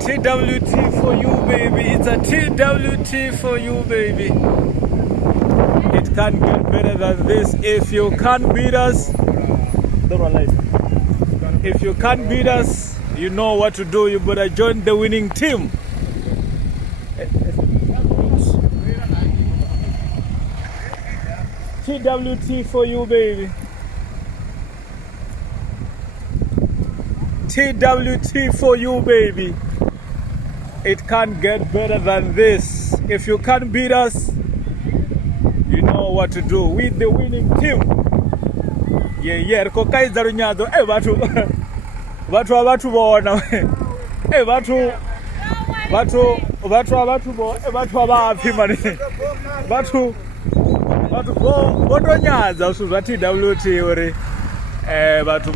TWT for you, baby. It's a TWT for you, baby. It can't get better than this. If you can't beat us, don't realize. If you can't beat us, you know what to do. You better join the winning team. TWT for you, baby. TWT for you, baby. It can't get better than this. If you can't beat us, you know what to do. With the winning team. Yeah. Kokaiza runyazo. Batu bona. Batu abapi mani. Batu bodonyaza usuzwa TWT uri. Batu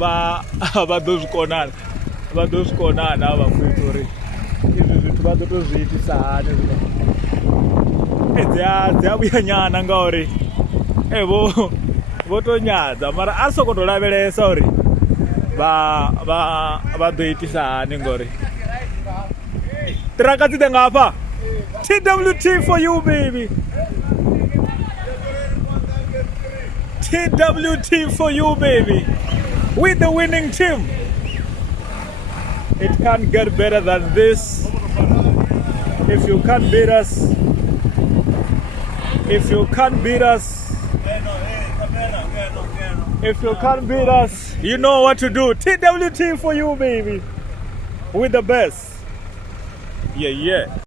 badozkonana abafituri. Izvi zvithu vadotozviitisa hani dziyabuyanyana ngauri votonyadza mara asi sokotoravelesa uri vadoitisa hani ngori tirakadzide ngapa. TWT for you, baby. TWT for you, baby. With the winning team. It can't get better than this. If you can't beat us, if you can't beat us, you know what to do. TWT for you, baby. With the best. Yeah.